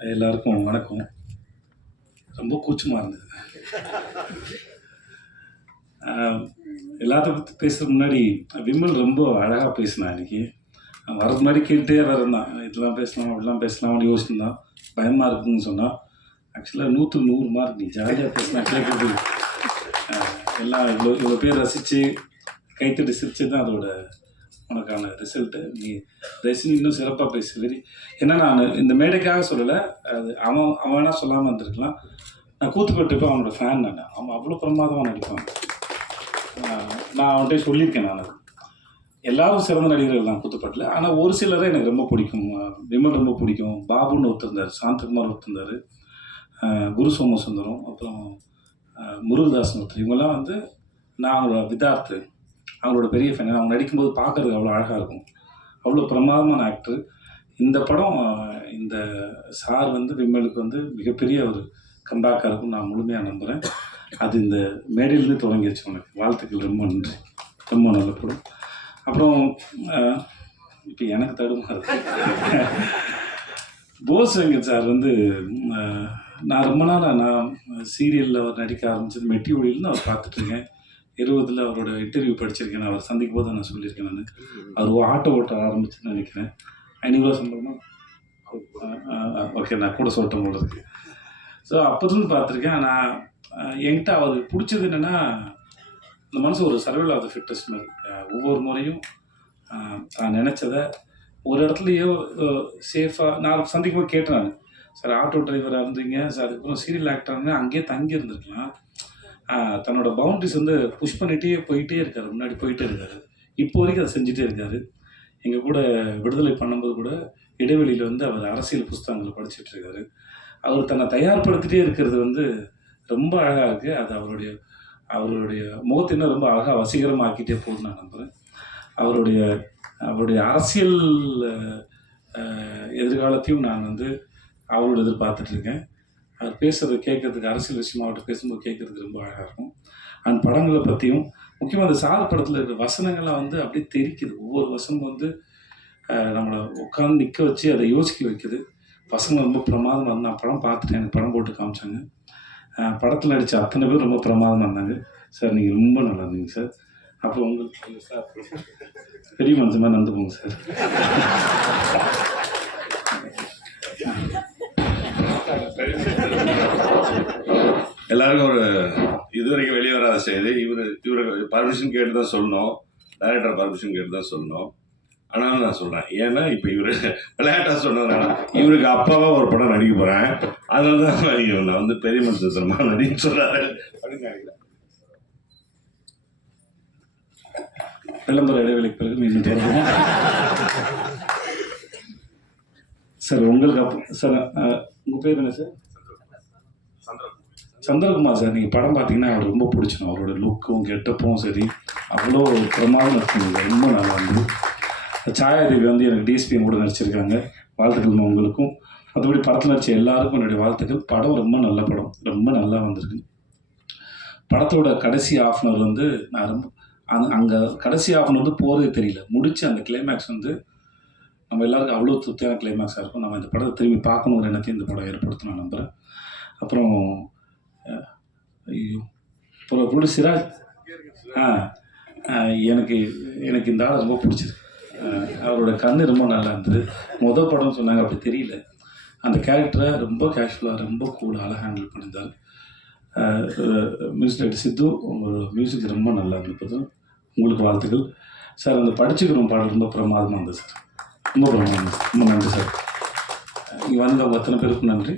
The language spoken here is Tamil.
எல்லாருக்கும் வணக்கம். ரொம்ப கூச்சமாக இருந்தது. எல்லாத்த பற்றி பேசுகிற முன்னாடி விமல் ரொம்ப அழகாக பேசினான் அன்றைக்கி அவன் மாதிரி முன்னாடி கேட்டுட்டே வேறு இருந்தான் இதெல்லாம் பேசலாம் அப்படிலாம் பேசலாம்னு யோசிச்சிருந்தான் பயமாக இருக்குன்னு சொன்னான் ஆக்சுவலாக நூற்று நூறு மார்க் நீ ஜாலியாக பேசினா கேட்குறது எல்லாம் இவ்வளோ இவ்வளோ பேர் ரசித்து கைத்தட்டி சிரித்து தான் அதோட உனக்கான ரிசல்ட்டு நீ தயவுசெய்து இன்னும் சிறப்பாக பேசு வெரி. ஏன்னா நான் இந்த மேடைக்காக சொல்லலை அது அவன் அவன் சொல்லாமல் இருந்திருக்கலாம். நான் கூத்துப்பட்டு அவனோட ஃபேன் நான். அவன் அவ்வளோ பிரமாதமாக நடிப்பான். நான் அவன்கிட்ட சொல்லியிருக்கேன் நான். எல்லாரும் சிறந்த நடிகர்கள் தான் கூத்துப்பட்டில். ஆனால் ஒரு சிலரை எனக்கு ரொம்ப பிடிக்கும். விமல் ரொம்ப பிடிக்கும். பாபுன்னு ஒருத்தர் சாந்தகுமார் ஒருத்தர் இருந்தார். குரு சோமசுந்தரம் அப்புறம் முருகதாஸ் முருகதாசன் ஒருத்தர். இவங்கெல்லாம் வந்து நான் அவங்களோட விதார்த்து. அவங்களோட பெரிய ஃபேன் அவங்க நடிக்கும்போது பார்க்குறதுக்கு அவ்வளோ அழகாக இருக்கும். அவ்வளோ பிரமாதமான ஆக்டர் இந்த படம் இந்த சார் வந்து விமலுக்கு வந்து மிகப்பெரிய ஒரு கம்பேக்காக இருக்கும் நான் முழுமையாக நம்புகிறேன் அது இந்த மேடையிலேருந்து தொடங்கிடுச்சு உனக்கு வாழ்த்துக்கள். ரொம்ப நன்றி. ரொம்ப நல்ல படம். அப்புறம் இப்போ எனக்கு தடுமாறு போஸ் வெங்கட் சார் வந்து நான் ரொம்ப நாளாக நான் சீரியலில் அவர் நடிக்க ஆரம்பிச்சது மெட்டி ஒளியிலேருந்து அவர் பார்த்துட்ருக்கேன் இருபதில் அவரோட இன்டர்வியூ படிச்சிருக்கேன். அவர் சந்திக்கும் போது நான் சொல்லியிருக்கேன் நான். அவர் ஆட்டோ ஓட்ட ஆரம்பிச்சுன்னு நினைக்கிறேன். ஐநூறுரூவா சம்பளமா? ஓகே நான் கூட சொல்லிட்டேன் போல ஸோ அப்போதுன்னு பார்த்துருக்கேன். நான் என்கிட்ட அவருக்கு பிடிச்சது என்னென்னா இந்த மனசு ஒரு சர்வைவல் ஆஃப் த ஃபிட்டஸ்ட் மாதிரி. ஒவ்வொரு முறையும் நான் நினச்சதை ஒரு இடத்துலையோ சேஃபாக நான் சந்திக்கும் போது கேட்டேன் நான். சார் ஆட்டோ டிரைவராக இருந்தீங்க. சார் அதுக்கப்புறம் சீரியல் ஆக்டர்னு அங்கேயே தங்கி இருந்திருக்கலாம் தன்னோட பவுண்டரிஸ் வந்து புஷ் பண்ணிகிட்டே போயிட்டே இருக்காரு. முன்னாடி போயிட்டே இருக்காரு. இப்போ வரைக்கும் அதை செஞ்சுட்டே இருக்காரு. எங்கள் கூட விடுதலை பண்ணும்போது கூட இடைவெளியில் வந்து அவர் அரசியல் புஸ்தகங்களை படிச்சுட்டு இருக்காரு. அவர் தன்னை தயார்படுத்திட்டே இருக்கிறது வந்து ரொம்ப அழகாக இருக்குது அது அவருடைய அவருடைய முகத்தை ரொம்ப அழகாக வசீகரமாக்கிட்டே போகுதுன்னு நான் நம்புகிறேன் அவருடைய அவருடைய அரசியல் எதிர்காலத்தையும் நான் வந்து அவரோட எதிர்பார்த்துட்ருக்கேன் அவர் பேசுறது கேட்கறதுக்கு அரசியல் விஷயமா அவர்கிட்ட பேசும்போது கேட்கறதுக்கு ரொம்ப அழகாக இருக்கும். அண்ட் படங்களை பற்றியும் முக்கியமாக அந்த சார் படத்தில் இருக்கிற வசனங்கள்லாம் வந்து அப்படியே தெரிக்குது. ஒவ்வொரு வசனம் வந்து நம்மளை உட்காந்து நிற்க வச்சு அதை யோசிக்க வைக்குது. வசனம் ரொம்ப பிரமாதமாக இருந்தால் நான் படம் பார்த்துட்டேன் எனக்கு படம் போட்டு காமிச்சாங்க. படத்தில் நடித்த அத்தனை பேர் ரொம்ப பிரமாதமாக இருந்தாங்க. சார் நீங்கள் ரொம்ப நல்லா இருந்தீங்க சார். அப்புறம் உங்களுக்கு சார் பெரிய மனுஷன் மாதிரி நடந்து போங்க சார். எல்லாருக்கும் ஒரு இதுவரைக்கும் வெளியே வராத செய்தி. இவர் இவருக்கு பர்மிஷன் கேட்டு தான் சொல்லணும். டைரக்டர் பர்மிஷன் கேட்டு தான் சொல்லணும். ஆனாலும் நான் சொல்கிறேன் ஏன்னா இப்போ இவர் விளையாட்டாக சொன்னதுனால இவருக்கு அப்பாவாக ஒரு படம் நடிக்க போகிறேன் அதனால தான் இவர் நான் வந்து பெரிய மனுஷமா நடிக்க சொல்கிறாரு அப்படின்னு நினைக்கிறேன். விளம்பர இடைவெளிக்கு பிறகு மீண்டும் தொடருவோம் சார் உங்களுக்கு அப்போ சார் உங்கள் பேர் என்ன சார்? சந்திரகுமார் சார் நீங்கள் படம் பார்த்தீங்கன்னா எனக்கு ரொம்ப பிடிச்சிடும் அவரோட லுக்கும் கெட்டப்பும் சரி அவ்வளோ பிரமாதம் இருக்குங்க ரொம்ப நல்லா இருந்தது. சாயாதேவி வந்து எனக்கு டிஎஸ்பி கூட நடிச்சிருக்காங்க. வாழ்த்துக்கள் உங்களுக்கும். மற்றபடி படத்தில் நடிச்ச எல்லாருக்கும் என்னுடைய வாழ்த்துக்கள். படம் ரொம்ப நல்ல படம். ரொம்ப நல்லா வந்திருக்கு. படத்தோட கடைசி ஆஃப் அன் வந்து நான் ரொம்ப அந் அங்கே கடைசி ஆஃப் அன் வந்து போகிறதே தெரியல. முடித்து அந்த கிளைமேக்ஸ் வந்து நம்ம எல்லாருக்கும் அவ்வளோ திருப்தியான கிளைமேக்ஸாக இருக்கும். நம்ம இந்த படத்தை திரும்பி பார்க்கணுங்கிற எண்ணத்தையும் இந்த படம் ஏற்படுத்த நான் நம்புகிறேன் அப்புறம் ஐயோ. அப்புறம் புள்ளி சிராஜ். ஆ எனக்கு எனக்கு இந்த ஆள் ரொம்ப பிடிச்சிருக்கு. அவரோட கண்ணு ரொம்ப நல்லா இருந்தது. மொதல் படம் சொன்னாங்க அப்படி தெரியல. அந்த கேரக்டரை ரொம்ப கேஷுவலாக ரொம்ப கூலாக ஹேண்டில் பண்ணியிருந்தார். மியூசிக் டைரக்டர் சித்து உங்களோட மியூசிக் ரொம்ப நல்லா இருந்தது. உங்களுக்கு வாழ்த்துக்கள். சார் அந்த படிச்சுக்கிறோம் பாடல் ரொம்ப பிரமாதமாக இருந்தது சார். ரொம்ப பிரமாதம் ரொம்ப நன்றி சார். இங்கே வந்தவங்க அத்தனை பேருக்கும் நன்றி.